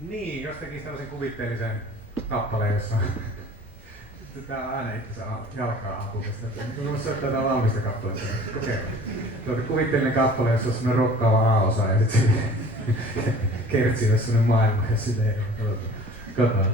Niin, jos tekisi tällaisen kuvitteellisen kappaleen, jossa tää on aina itse jalkaa apukesta. Mä soittaa tää valmista kappaletta. Kokeillaan. Kuvitteellinen kappale, jossa on semmonen rokkaava A-osa ja sit kertsi olisi semmonen maailma ja silleen. Katsotaan.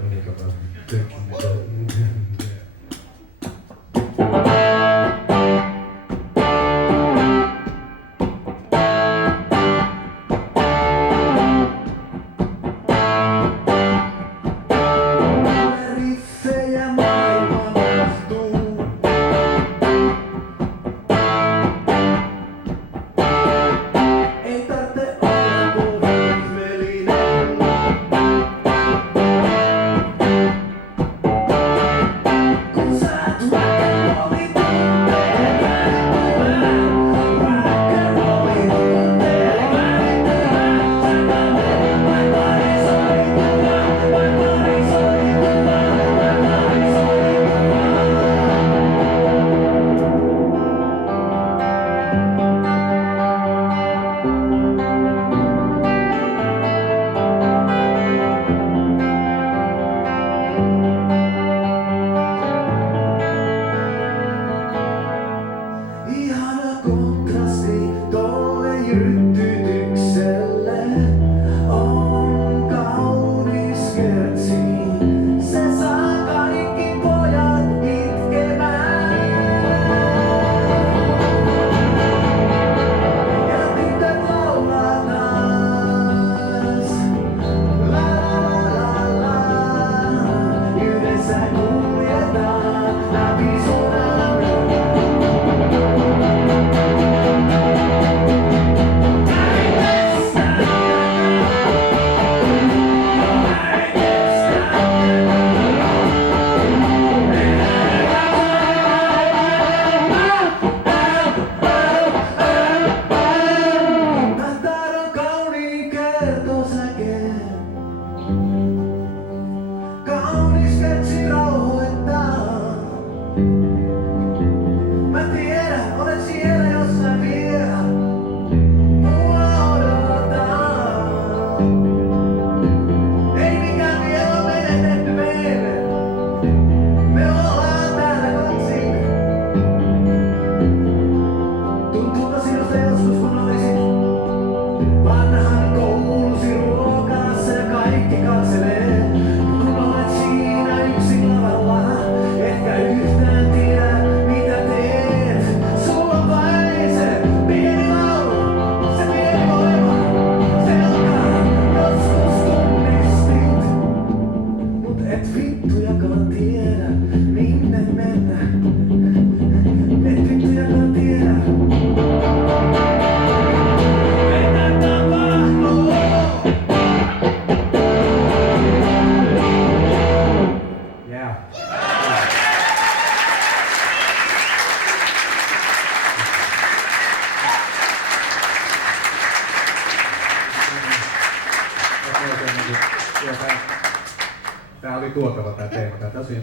Tää oli tuotava tää teema.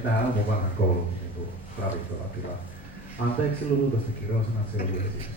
Tää on mun vanhan koulun niin ravintolatila. Anteeksi Lulutostakin, Roosanat se oli esitys.